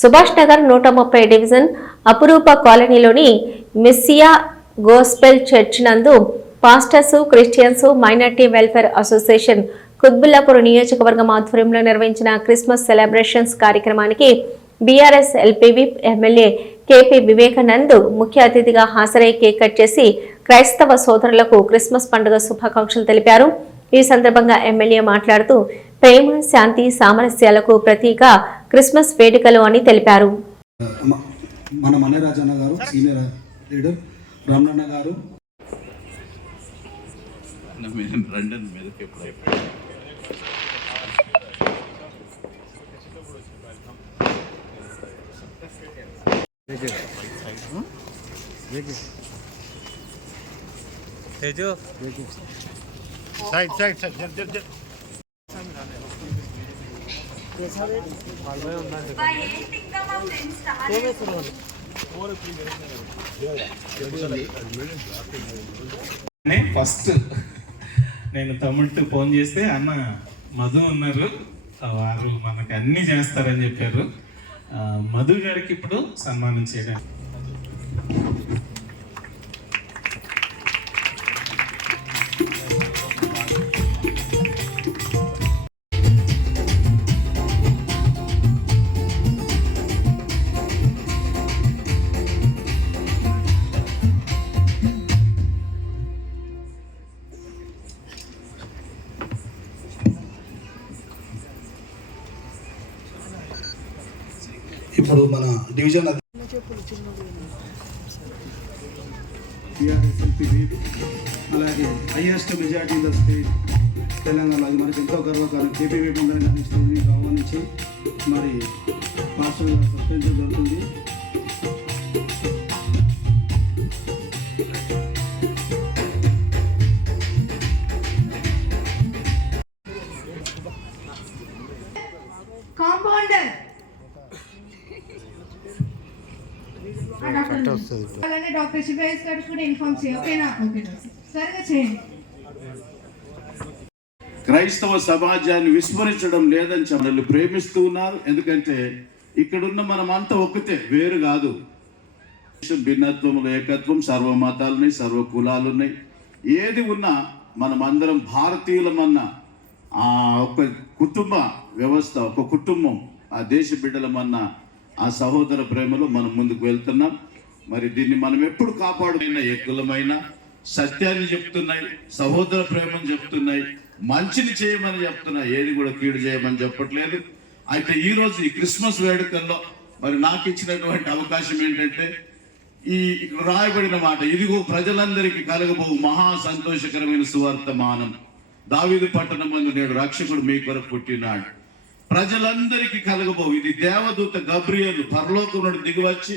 Subhash Nagar 130 division Apurupa కాలనీలోని Messiah gospel church నందు pastors, Christians, minority welfare association Kutbullapur నియోజకవర్గం ఆధ్వర్యంలో నిర్వహించిన క్రిస్మస్ సెలబ్రేషన్స్ కార్యక్రమానికి BRS LPV MLA KP Vivekanand ముఖ్య అతిథిగా హాజరై కేక్ కట్ చేసి క్రైస్తవ సోదరులకు క్రిస్మస్ పండుగ శుభాకాంక్షలు తెలిపారు. ఈ సందర్భంగా ఎమ్మెల్యే మాట్లాడుతూ ప్రేమ, శాంతి, సామరస్యాలకు ప్రతీక క్రిస్మస్ వేడుకలు అని తెలిపారు. మన మన్నరాజన్న గారు, సీనియర్ లీడర్ రమణన్న గారు, ఫస్ట్ నేను తమ్ముడితో ఫోన్ చేస్తే అన్న మధు ఉన్నారు, వారు మనకు అన్ని చేస్తారని చెప్పారు. మధు గారికి ఇప్పుడు సన్మానం చేయడం. ఇప్పుడు మన డివిజన్ అలాగే highest majority in the state Telangana, అది మనకి ఎంతో గర్వకారం. కేపీవీ అందరినీ స్టేజ్కి ఆహ్వానించి మరి మాస్టర్ సస్పెన్స్ జరుగుతుంది. కాంపౌండర్ డాక్టర్ శివేష్ గారు కూడా ఇన్ఫార్మ్ చేయండి. ఓకేనా? ఓకే సరిగా చేయండి. క్రైస్తవ సమాజాన్ని విస్మరించడం లేదని చెప్పి ప్రేమిస్తూ ఉన్నారు. ఎందుకంటే ఇక్కడున్న మనమంతా ఒక్కటే, వేరు కాదు. భిన్నత్వములు, ఏకత్వం, సర్వ మతాలున్నాయి, సర్వ కులాలున్నాయి. ఏది ఉన్నా మనమందరం భారతీయులమన్న ఒక కుటుంబ వ్యవస్థ, ఒక కుటుంబం, ఆ దేశ బిడ్డలమన్న ఆ సహోదర ప్రేమలో మనం ముందుకు వెళ్తున్నాం. మరి దీన్ని మనం ఎప్పుడు కాపాడుతున్నా, ఏ కులమైన సత్యాన్ని చెప్తున్నాయి, సహోదర ప్రేమను చెప్తున్నాయి, మంచిని చేయమని చెప్తున్నాయి, ఏది కూడా కీడు చేయమని చెప్పట్లేదు. అయితే ఈరోజు ఈ క్రిస్మస్ వేడుకల్లో మరి నాకు ఇచ్చినటువంటి అవకాశం ఏంటంటే, ఇక్కడ రాయబడిన మాట, ఇదిగో ప్రజలందరికీ కలగబో మహా సంతోషకరమైన సువార్తమానం, దావీదు పట్టణమందు నేడు రక్షకుడు మీ కొరకు పుట్టినాడు, ప్రజలందరికీ కలగబో. ఇది దేవదూత గబ్రియేలు పరలోకం నుండి దిగివచ్చి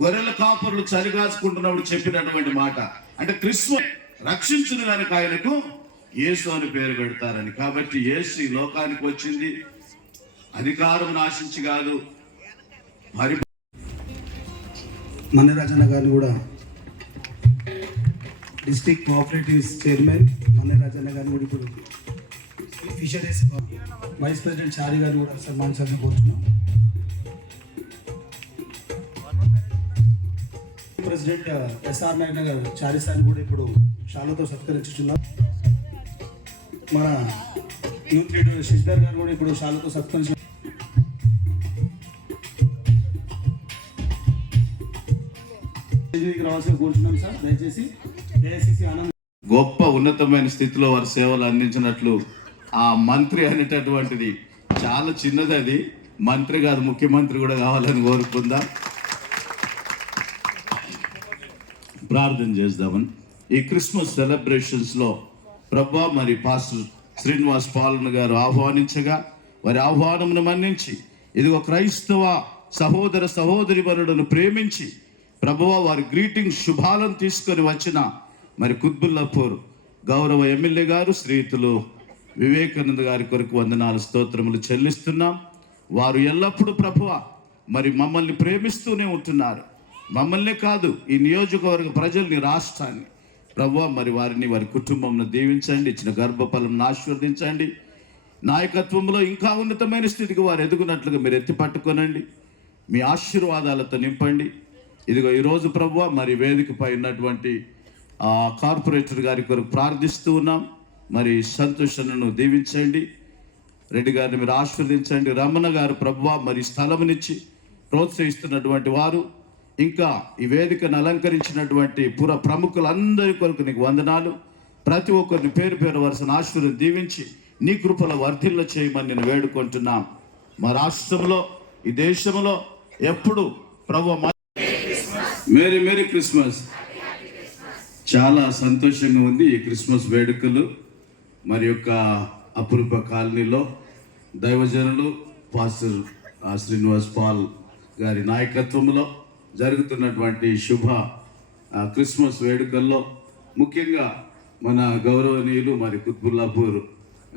గొర్రెల కాపరులు చలిగాచుకుంటున్నప్పుడు చెప్పినటువంటి మాట. అంటే క్రిస్మస్ రక్షించిన దానికి ఆయనకు యేసు అని పేరు పెడతారని. కాబట్టి యేసు ఈ లోకానికి వచ్చింది అధికారం నాశించి కాదు. మరి మన్నరాజన్న గారిని కూడా డిస్ట్రిక్ట్ కోఆపరేటివ్ చైర్మన్ మన్నరాజన్న గారిని కూడా ఇప్పుడు ఫిషరీస్ వైస్ ప్రెసిడెంట్ చారి గారిని కూడా సన్మానించాలని కోరుతున్నాం. ప్రెసిడెంట్ ఎస్ఆర్ నాయన గారు చారి సార్ని కూడా ఇప్పుడు షాలతో సత్కరించుతున్నారు. మన యూత్ లీడర్ శశిధర్ గారు కూడా ఇప్పుడు షాలతో సత్కరించారు. రావాల్సిన కోరుతున్నాం సార్. దయచేసి ఏఐసిసి ఆనంద్ గొప్ప ఉన్నతమైన స్థితిలో వారి సేవలు అందించినట్లు ఆ మంత్రి అనేటటువంటిది చాలా చిన్నది, అది మంత్రి కాదు, ముఖ్యమంత్రి కూడా కావాలని కోరుకుందాం. ప్రార్థన చేద్దామని ఈ క్రిస్మస్ సెలబ్రేషన్స్లో ప్రభా మరి పాస్టర్ శ్రీనివాస్ పాలన గారు ఆహ్వానించగా వారి ఆహ్వానమును మన్నించి ఇదిగో క్రైస్తవ సహోదర సహోదరి వరులను ప్రేమించి ప్రభువ వారి గ్రీటింగ్ శుభాలను తీసుకొని వచ్చిన మరి కుత్బుల్లాపూర్ గౌరవ ఎమ్మెల్యే గారు శ్రీయుతులు వివేకానంద గారి కొరకు వందనాలు స్తోత్రములు చెల్లిస్తున్నాం. వారు ఎల్లప్పుడూ ప్రభువ మరి మమ్మల్ని ప్రేమిస్తూనే ఉంటున్నారు. మమ్మల్నే కాదు, ఈ నియోజకవర్గ ప్రజల్ని, రాష్ట్రాన్ని ప్రభువ మరి వారిని, వారి కుటుంబంను దీవించండి, ఇచ్చిన గర్భఫలం ఆశీర్వదించండి. నాయకత్వంలో ఇంకా ఉన్నతమైన స్థితికి వారు ఎదుగునట్లుగా మీరు ఎత్తి పట్టుకోనండి. మీ ఆశీర్వాదాలతో నింపండి. ఇదిగో ఈరోజు ప్రభువా మరి వేదికపై ఉన్నటువంటి కార్పొరేటర్ గారి కొరకు ప్రార్థిస్తూ ఉన్నాం. మరి సంతోషను దీవించండి, రెడ్డి గారిని మీరు ఆశీర్వదించండి. రమణ గారు ప్రభువా మరి స్థలమునిచ్చి ప్రోత్సహిస్తున్నటువంటి వారు, ఇంకా ఈ వేదికను అలంకరించినటువంటి ప్రముఖులందరి కొరకు నీకు వందనాలు. ప్రతి ఒక్కరిని పేరు పేరు వరుసను ఆశీర్వదించి దీవించి నీ కృపల వర్ధిల్ల చేయమని నేను వేడుకుంటున్నాం. మా రాష్ట్రంలో, ఈ దేశంలో ఎప్పుడు ప్రభువా మేరీ మేరీ క్రిస్మస్. చాలా సంతోషంగా ఉంది ఈ క్రిస్మస్ వేడుకలు. మరి యొక్క అపురూప కాలనీలో దైవజనులు పాస్టర్ శ్రీనివాస్ పాల్ గారి నాయకత్వంలో జరుగుతున్నటువంటి శుభ క్రిస్మస్ వేడుకల్లో ముఖ్యంగా మన గౌరవనీయులు మరి కుత్బుల్లాపూర్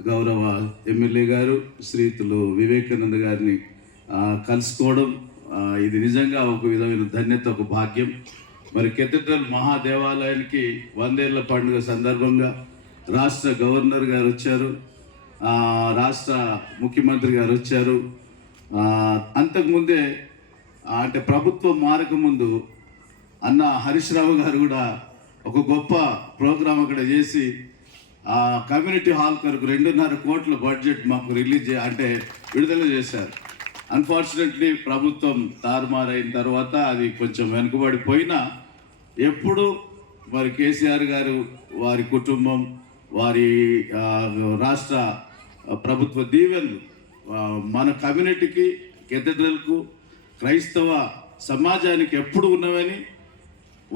గౌరవ ఎమ్మెల్యే గారు శ్రీతులు వివేకానంద గారిని కలుసుకోవడం ఇది నిజంగా ఒక విధమైన ధన్యత, ఒక భాగ్యం. మరి కెథడ్రల్ మహాదేవాలయానికి 100 ఏళ్ల పండుగ సందర్భంగా రాష్ట్ర గవర్నర్ గారు వచ్చారు, రాష్ట్ర ముఖ్యమంత్రి గారు వచ్చారు. అంతకుముందే అంటే ప్రభుత్వం మారకముందు అన్న హరీష్ రావు గారు కూడా ఒక గొప్ప ప్రోగ్రాం అక్కడ చేసి కమ్యూనిటీ హాల్ కొరకు 2.5 కోట్ల బడ్జెట్ మాకు విడుదల చేశారు. అన్ఫార్చునేట్లీ ప్రభుత్వం తారుమారైన తర్వాత అది కొంచెం వెనుకబడిపోయినా ఎప్పుడు మరి కేసీఆర్ గారు, వారి కుటుంబం, వారి రాష్ట్ర ప్రభుత్వ దీవెనలు మన కమ్యూనిటీకి, కెథడ్రల్కు, క్రైస్తవ సమాజానికి ఎప్పుడు ఉన్నవని,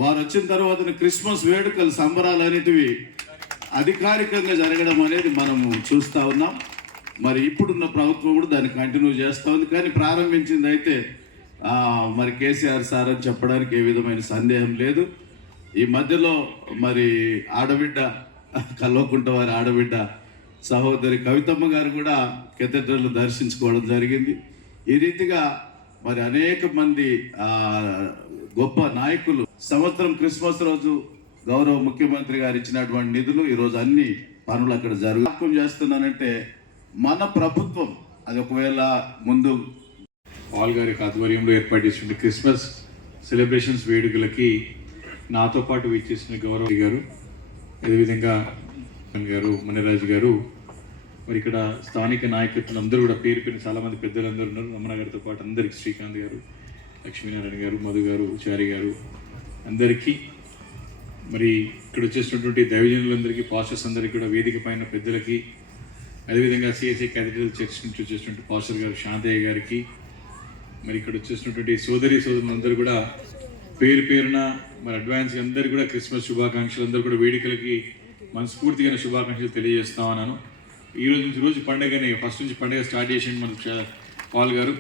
వారు వచ్చిన తర్వాత క్రిస్మస్ వేడుకలు సంబరాలు అనేటివి అధికారికంగా జరగడం అనేది మనము చూస్తూ ఉన్నాం. మరి ఇప్పుడున్న ప్రభుత్వం కూడా దాన్ని కంటిన్యూ చేస్తూ ఉంది. కానీ ప్రారంభించింది అయితే మరి కేసీఆర్ సార్ అని చెప్పడానికి ఏ విధమైన సందేహం లేదు. ఈ మధ్యలో మరి ఆడబిడ్డ కల్వకుంట వారి ఆడబిడ్డ సహోదరి కవితమ్మ గారు కూడా కెథడ్రల్ దర్శించుకోవడం జరిగింది. ఈ రీతిగా మరి అనేక మంది గొప్ప నాయకులు సంవత్సరం క్రిస్మస్ రోజు గౌరవ ముఖ్యమంత్రి గారు ఇచ్చినటువంటి నిధులు ఈరోజు అన్ని పనులు అక్కడ చేస్తున్నానంటే మన ప్రభుత్వం అది ఒకవేళ ముందు పాల్ గారి ఆధ్వర్యంలో ఏర్పాటు చేసిన క్రిస్మస్ సెలబ్రేషన్స్ వేడుకలకి నాతో పాటు విచ్చేసిన గౌరవ గారు, అదేవిధంగా గారు, మణిరాజు గారు, మరి ఇక్కడ స్థానిక నాయకత్వం అందరూ కూడా పేరు పేరు చాలామంది పెద్దలందరూ ఉన్నారు. రమణ గారితో పాటు అందరికీ, శ్రీకాంత్ గారు, లక్ష్మీనారాయణ గారు, మధు గారు, చారి గారు, అందరికీ, మరి ఇక్కడ వచ్చేసినటువంటి దైవజనులందరికీ, పాస్టర్స్ అందరికీ కూడా, వేదిక పైన పెద్దలకి, అదేవిధంగా సిఎస్ఐ క్యాథడ్రల్ చర్చ్ నుంచి వచ్చేసినటువంటి పాస్టర్ గారు శాంతయ్య గారికి, మరి ఇక్కడ వచ్చేసినటువంటి సోదరులందరూ కూడా పేరు పేరున మరి అడ్వాన్స్ అందరికీ కూడా క్రిస్మస్ శుభాకాంక్షలు, అందరూ కూడా వేడుకలకి మనస్ఫూర్తిగా శుభాకాంక్షలు తెలియజేస్తా ఉన్నాను. ఈ రోజు నుంచి రోజు పండుగనే, ఫస్ట్ నుంచి పండుగ స్టార్ట్ చేసింది మన పాల్ గారు.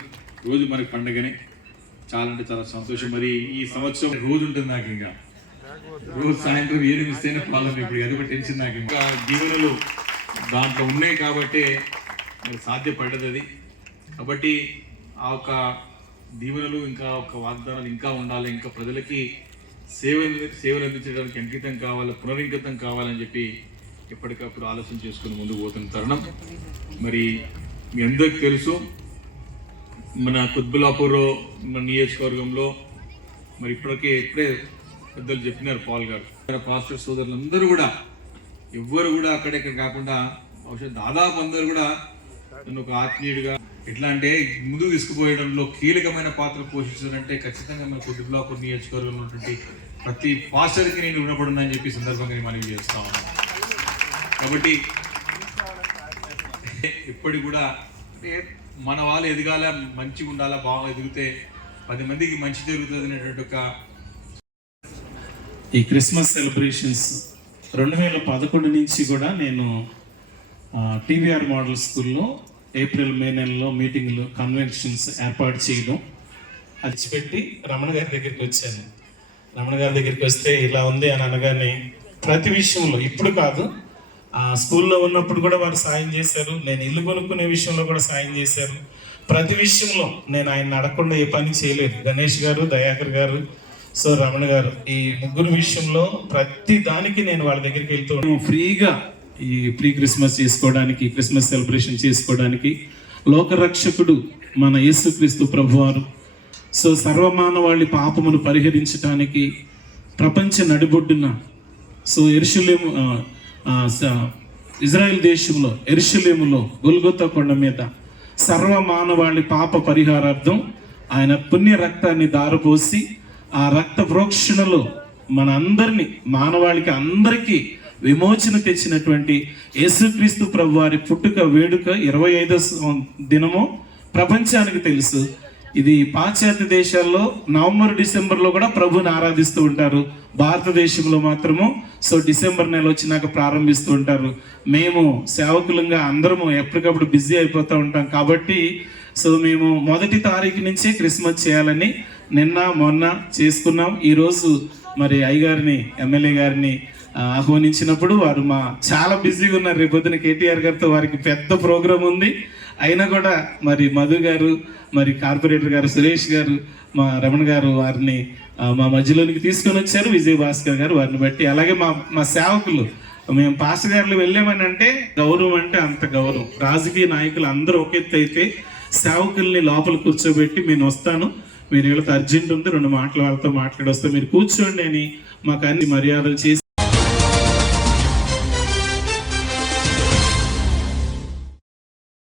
రోజు మనకి పండుగనే, చాలా అంటే చాలా సంతోషం. మరి ఈ సంవత్సరం రోజు ఉంటుంది నాకు, ఇంకా రోజు సాయంత్రం 7 మిస్ అయినా పాల్గొని ఇప్పుడు ఎదుగు టెన్షన్ నాకు. ఇంకా దీవెనలు దాంట్లో ఉన్నాయి కాబట్టి మరి సాధ్యపడ్డది అది. కాబట్టి ఆ ఒక దీవెనలు, ఇంకా ఒక వాగ్దానాలు ఇంకా ఉండాలి, ఇంకా ప్రజలకి సేవలు అందించడానికి అంకితం కావాలి, పునరింకితం కావాలని చెప్పి ఎప్పటికప్పుడు ఆలోచన చేసుకుని ముందుకు పోతున్న తరుణం. మరి మీ అందరికి తెలుసు, మన కుత్బుల్లాపూర్ మన నియోజకవర్గంలో మరి ఇప్పటికే పెద్దలు చెప్పినారు పాల్ గారు, పాస్టర్ సోదరులందరూ కూడా ఎవ్వరు కూడా అక్కడెక్కడ కాకుండా దాదాపు అందరూ కూడా నన్ను ఒక ఆత్మీయుడిగా, ఎట్లా అంటే ముందుకు తీసుకుపోయడంలో కీలకమైన పాత్ర పోషించారంటే ఖచ్చితంగా మన కుత్బుల్లాపూర్ నియోజకవర్గంలో ఉన్నటువంటి ప్రతి పాస్టర్కి నేను రుణపడున్నానని చెప్పి సందర్భంగా నేను మనవి చేస్తా ఉన్నాను. కాబట్టి ఇప్పటికి కూడా మన వాళ్ళు ఎదగాల, మంచిగా ఉండాలా, బాగా ఎదిగితే 10 మందికి మంచి జరుగుతుంది అనేటువంటి ఒక ఈ క్రిస్మస్ సెలబ్రేషన్స్ 2011 నుంచి కూడా నేను టీవీఆర్ మోడల్ స్కూల్లో ఏప్రిల్ మే నెలలో మీటింగ్లు, కన్వెన్షన్స్ ఏర్పాటు చేయడం, అది పెట్టి రమణ గారి దగ్గరికి వచ్చాను. రమణ గారి దగ్గరికి వస్తే ఇలా ఉంది అని అనగానే ప్రతి విషయంలో, ఇప్పుడు కాదు స్కూల్లో ఉన్నప్పుడు కూడా వారు సాయం చేశారు, నేను ఇల్లు కొనుక్కునే విషయంలో కూడా సాయం చేశారు. ప్రతి విషయంలో నేను ఆయన అడగకుండా ఏ పని చేయలేదు. గణేష్ గారు, దయాకర్ గారు, సో రమణ గారు, ఈ ముగ్గురు విషయంలో ప్రతి దానికి నేను వాళ్ళ దగ్గరికి వెళ్తూ ఫ్రీగా ఈ ప్రీ క్రిస్మస్ చేసుకోవడానికి, క్రిస్మస్ సెలబ్రేషన్ చేసుకోవడానికి లోకరక్షకుడు మన యేసుక్రీస్తు ప్రభువారు సో సర్వమానవాళి పాపమును పరిహరించడానికి ప్రపంచ నడిబొడ్డున సో యెరూషలేము ఇజ్రాయెల్ దేశంలో యెరూషలేములో గొల్గొతా కొండ మీద సర్వమానవాళి పాప పరిహారార్థం ఆయన పుణ్య రక్తాన్ని దారపోసి ఆ రక్త ప్రోక్షణలో మన అందరినీ మానవాళికి అందరికీ విమోచన తెచ్చినటువంటి యేసుక్రీస్తు ప్రభు వారి పుట్టుక వేడుక 25వ దినము ప్రపంచానికి తెలుసు. ఇది పాశ్చాత్య దేశాల్లో నవంబర్ డిసెంబర్లో కూడా ప్రభుని ఆరాధిస్తూ ఉంటారు. భారతదేశంలో మాత్రము సో డిసెంబర్ నెల వచ్చినాక ప్రారంభిస్తూ ఉంటారు. మేము సేవకులంగా అందరము ఎప్పటికప్పుడు బిజీ అయిపోతూ ఉంటాం కాబట్టి సో మేము 1వ తారీఖు నుంచే క్రిస్మస్ చేయాలని నిన్న మొన్న చేసుకున్నాం. ఈరోజు మరి అయ్యగారిని ఎమ్మెల్యే గారిని ఆహ్వానించినప్పుడు వారు చాలా బిజీగా ఉన్నారు. రేపొద్దున కేటీఆర్ గారితో వారికి పెద్ద ప్రోగ్రాం ఉంది. అయినా కూడా మరి మధు గారు, మరి కార్పొరేటర్ గారు సురేష్ గారు, మా రమణ గారు వారిని మా మధ్యలోనికి తీసుకొని వచ్చారు. విజయ్ భాస్కర్ గారు వారిని బట్టి, అలాగే మా సేవకులు, మేము పాస్టర్ గారులు వెళ్ళామని అంటే గౌరవం అంటే అంత గౌరవం. రాజకీయ నాయకులు అందరూ ఒక ఎత్తు అయితే సేవకుల్ని లోపల కూర్చోబెట్టి నేను వస్తాను, మీరు వీళ్ళతో అర్జెంట్ ఉంది 2 మాటలు వాళ్ళతో మాట్లాడొస్తా, మీరు కూర్చోండి అని మాకు అన్ని మర్యాదలు చేసి